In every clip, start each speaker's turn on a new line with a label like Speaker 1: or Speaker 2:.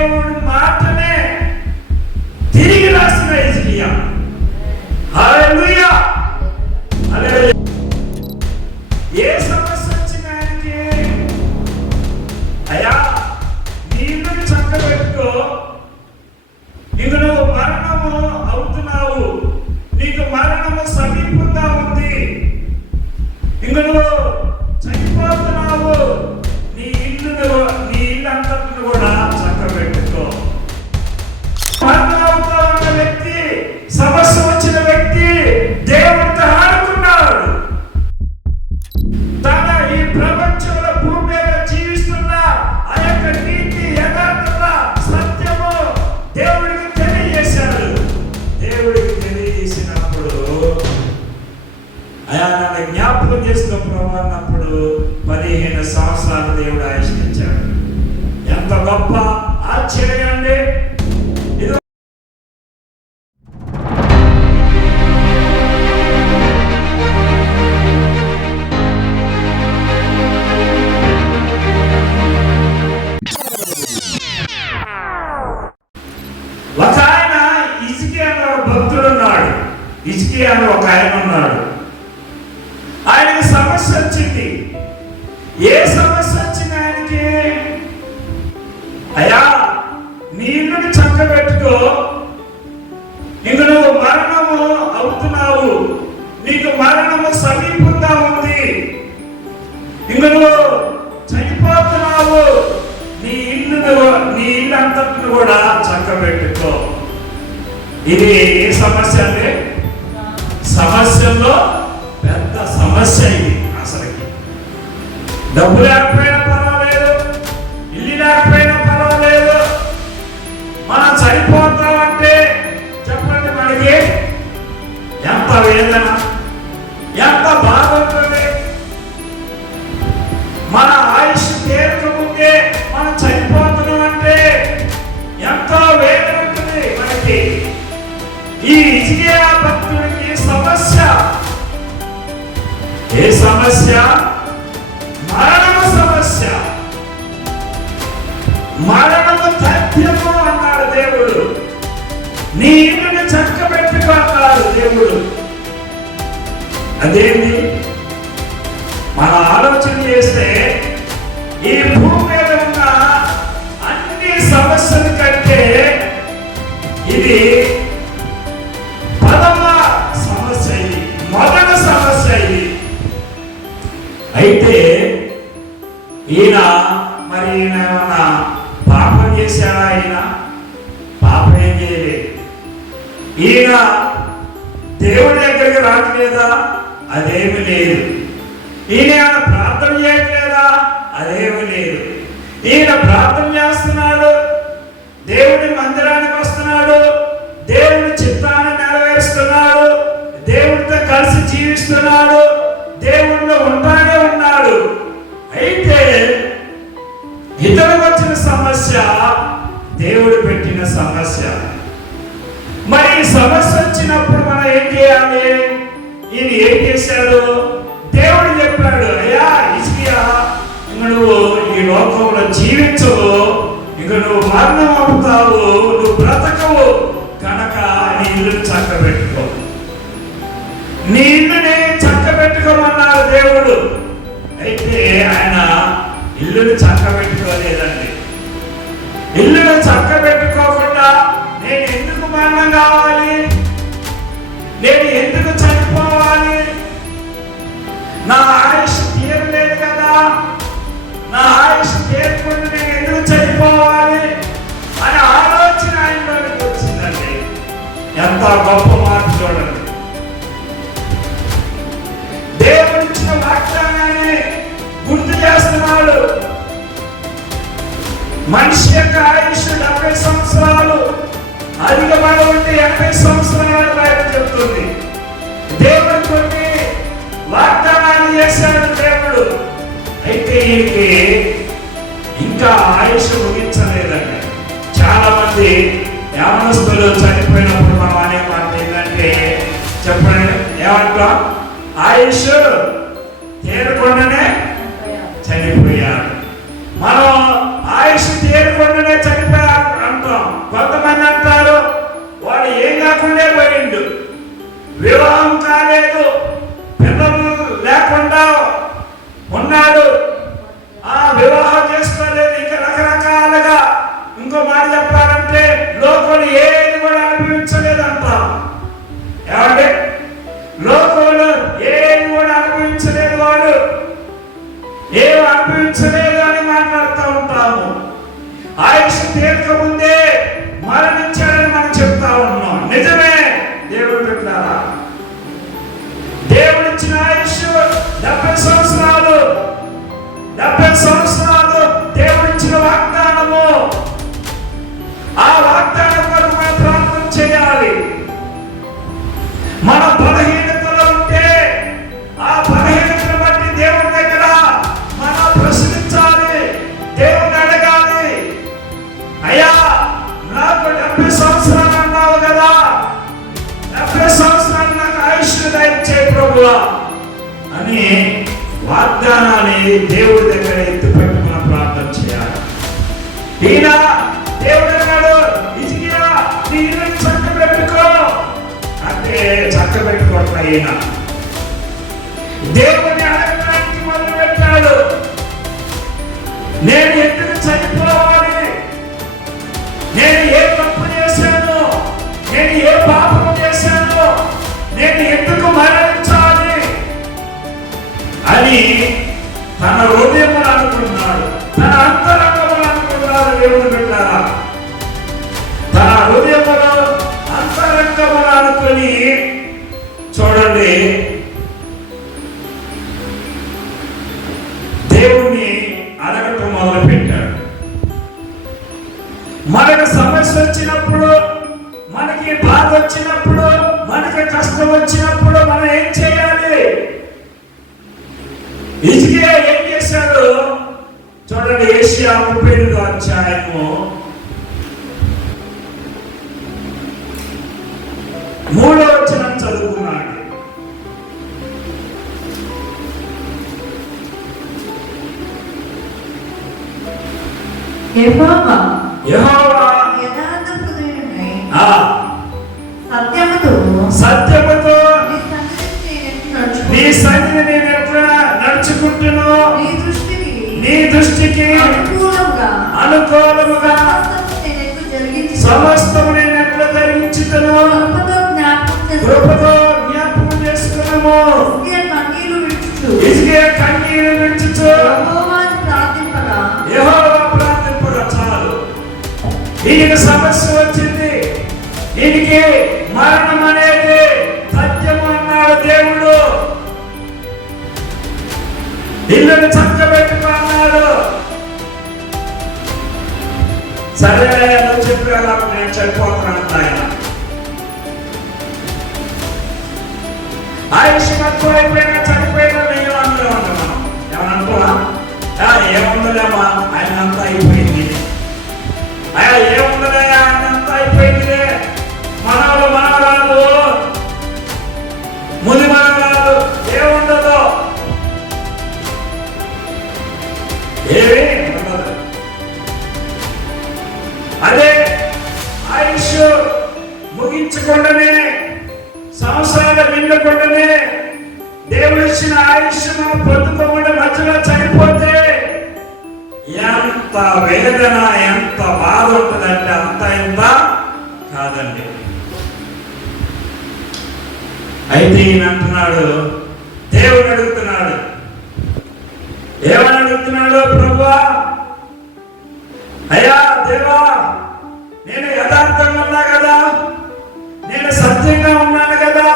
Speaker 1: దేవుడి ప్రపంచంలో భూమి మీద జీవిస్తున్న ఆ యొక్క నీతి యథార్థత సత్యము దేవుడికి తెలియజేశాడు దేవుడికి తెలియజేసినప్పుడు అయా నన్ను జ్ఞాపకం చేసుకో ప్రభు అన్నప్పుడు పదిహేను సంవత్సరాలు దేవుడు ఆయుష్కించాడు ఎంత గొప్ప ఆశ్చర్యం ఉన్నాడు అని ఒక ఆయన ఉన్నాడు. ఆయనకి సమస్య వచ్చింది. ఏ సమస్య వచ్చింది ఆయనకి? అయ్యా నీ ఇల్లుని చక్కబెట్టుకో. ఇంక నువ్వు మరణము అవుతున్నావు. నీకు మరణము సమీపంగా ఉంది. ఇంక నువ్వు చనిపోతున్నావు. నీ ఇల్లు నీ ఇల్లు అంతటిని కూడా చక్కబెట్టుకో. ఇది ఏ సమస్య అంటే సమస్యల్లో పెద్ద సమస్య ఇది అసలుకి. డబ్బు లేకపోయినా పర్వాలేదు ఇల్లు లేకపోయినా పర్వాలేదు. మనం చనిపోతామంటే చెప్పండి మనకి ఎంత వేదన సమస్య మరణము సమస్య. మరణము తథ్యము అన్నాడు దేవుడు. నీ ఇంటిని చక్కబెట్టుకో అన్నాడు దేవుడు. అదేంటి మన ఆలోచన చేస్తే ఈ భూమి మీద ఉన్న అన్ని సమస్యల కంటే ఇది ఈయన దేవుడి దగ్గరికి రావట్లేదా అదేమి లేదు. ఈయన ప్రార్థన చేయట్లేదా అదేమి లేదు. ఈయన ప్రార్థన చేస్తున్నాడు దేవుడి మందిరానికి వస్తున్నాడు దేవుడి చిత్తాన్ని నెరవేరుస్తున్నాడు దేవుడితో కలిసి జీవిస్తున్నాడు దేవుడిలో ఉంటానే ఉన్నాడు. అయితే ఇతరులకు వచ్చిన సమస్య దేవుడు పెట్టిన సమస్య. సమస్య వచ్చినప్పుడు మనం ఏం చేయాలి? ఈయన ఏం చేశాడు? దేవుడు చెప్పాడు అయ్యా ఇస్కియా ఇంక నువ్వు ఈ లోకంలో జీవించవు ఇక నువ్వు మరణం అవుతావు నువ్వు బ్రతకవు. కనుక నీ ఇల్లుని చక్కబెట్టుకో. నీ ఇల్లుని చక్కబెట్టుకోమన్నాడు దేవుడు. అయితే ఆయన ఇల్లుని చక్క పెట్టుకోలేదండి ఇల్లును చక్క పెట్టుకోకుండా ఆ గొప్ప మార్పు చూడండి. దేవుడు ఇచ్చిన వాగ్దానాన్ని గుర్తు చేస్తున్నాడు. మనిషి యొక్క ఆయుష్ డెబ్బై సంవత్సరాలు అధికమైన ఉంటే ఎనభై సంవత్సరాలు బయట చెప్తుంది దేవుడు కొన్ని వాగ్దానాలు చేశాడు దేవుడు. అయితే ఈయనకి ఇంకా ఆయుష్ ముగించలేదండి. చాలా మంది యామనస్తులు చనిపోయినప్పుడు మనం ఏమంట ఆయుష్ తేరుకుండానే చనిపోయాడు. మనం ఆయుష్ తేరుకుండానే చనిపోయాడు అంటాం కొంతమంది అంటారు వాడు ఏం కాకుండా పోయిండు. వివాహం కాలేదు. అనుభవించలేదు అని మాట్లాడుతూ ఉంటాము. ఆయుష్ తీర్క ముందే మరణించాడని ప్రభువా అని వాగ్దానాన్ని దేవుడి దగ్గర ఎత్తుపెట్టి మనం ప్రార్థన చేయాలి. ఈయన దేవుడు అన్నాడు ఇజికియా నీ ఇల్లుని చక్క పెట్టుకో అంటే చక్క పెట్టుకోవట్లే ఈయన అనుకున్నాడు తన హృదయములో అంతరంగములు అనుకుని చూడండి. దేవుణ్ణి అడగటం మొదలు పెట్టాడు మనకు సమస్య వచ్చినప్పుడు మనకి బాధ వచ్చినప్పుడు మనకి కష్టం వచ్చినప్పుడు మనం ఏం చేయాలి? ఇదిగే చూడండి ఏషియా ముప్పై ఎనిమిదో అధ్యాయము. మూడో వచ్చిన చదువుకున్నాడు
Speaker 2: సత్యముతో నీ సన్నిధిని నేను
Speaker 1: నీ సన్నిధిని నేను
Speaker 2: ఎట్లా నడుచుకుంటున్నాను? నీ దృష్టికి అనుకూలముగా సమస్తము నేను ఎట్లు జరిగించి
Speaker 1: సమస్తము నేను ఎట్లా ధరించుతును
Speaker 2: కృపతో
Speaker 1: నువ్వు చెప్పేలా నేను చనిపోతున్నాను ఆయన ఆయుష్ తక్కువ అయిపోయినా చనిపోయినా నేను అందులో ఉన్నాను ఏమనుకోవా ఏముందలేమా ముగించకుండానే సంవత్సరాలు నిండకుండానే దేవుడు ఇచ్చిన ఆయుష్ను పొందుకోకుండా మధ్యలో చనిపోతే ఎంత వేదన ఎంత బాధ ఉంటుందంటే అంత ఎంత కాదండి. అయితే ఈయన అంటున్నాడు దేవుడు అడుగుతున్నాడు ఏమని అడుగుతున్నాడు? ప్రభు అయ్యా దేవా నేను ఉన్నాను కదా.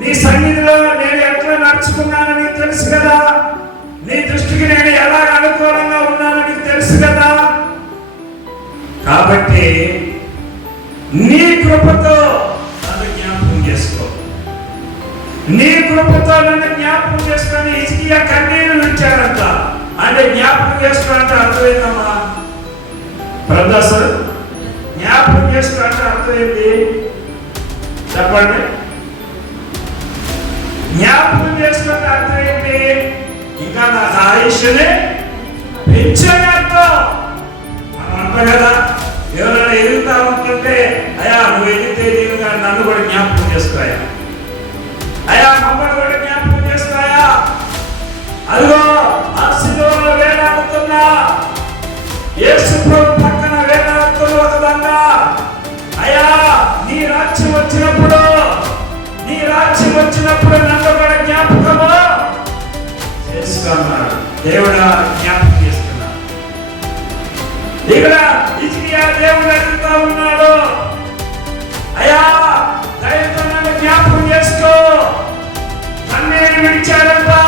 Speaker 1: నీ సన్నిధిలో నేను ఎట్లా నడుచుకున్నానో నీకు తెలుసు కదా. నీ దృష్టికి నేను ఎలా అనుకూలంగా ఉన్నానో నీకు తెలుసు కదా. కాబట్టి నీ కృపతో నన్ను జ్ఞాపకం చేసుకో. నీ కృపతో నన్ను జ్ఞాపకం చేసుకొని ఇసికియా కన్నీరు విడిచాడంట అంటే జ్ఞాపకం చేసుకోవాలంటే అర్థమైందమ్మా? ప్రదర్శన జ్ఞాపకం చేసుకోవాలంటే అర్థమైంది? చెప్పండి. జ్ఞాపకం చేసుకున్న అర్థం ఏంటి ఇంకా నా ఆయుష్ని పెంచాడు అర్థం మనం అంటాం కదా. ఎవరైనా ఎదుగుతా ఉంటుంటే అయా నువ్వు ఎదిగితే దీనిగా నన్ను కూడా జ్ఞాపకం చేసుకోయా అయా మమ్మల్ని రాజ్యం వచ్చినప్పుడు నీ రాజ్యం వచ్చినప్పుడు నన్ను కూడా జ్ఞాపకము? చేసుకున్నాడు దేవుడు జ్ఞాపకం చేస్తున్నాడు ఇక్కడ ఇచ్చియా దేవుడు అడుగుతా ఉన్నాడు. అయ్యా దయతో నన్ను జ్ఞాపకం చేసుకో. నన్ను విడిచాడంతా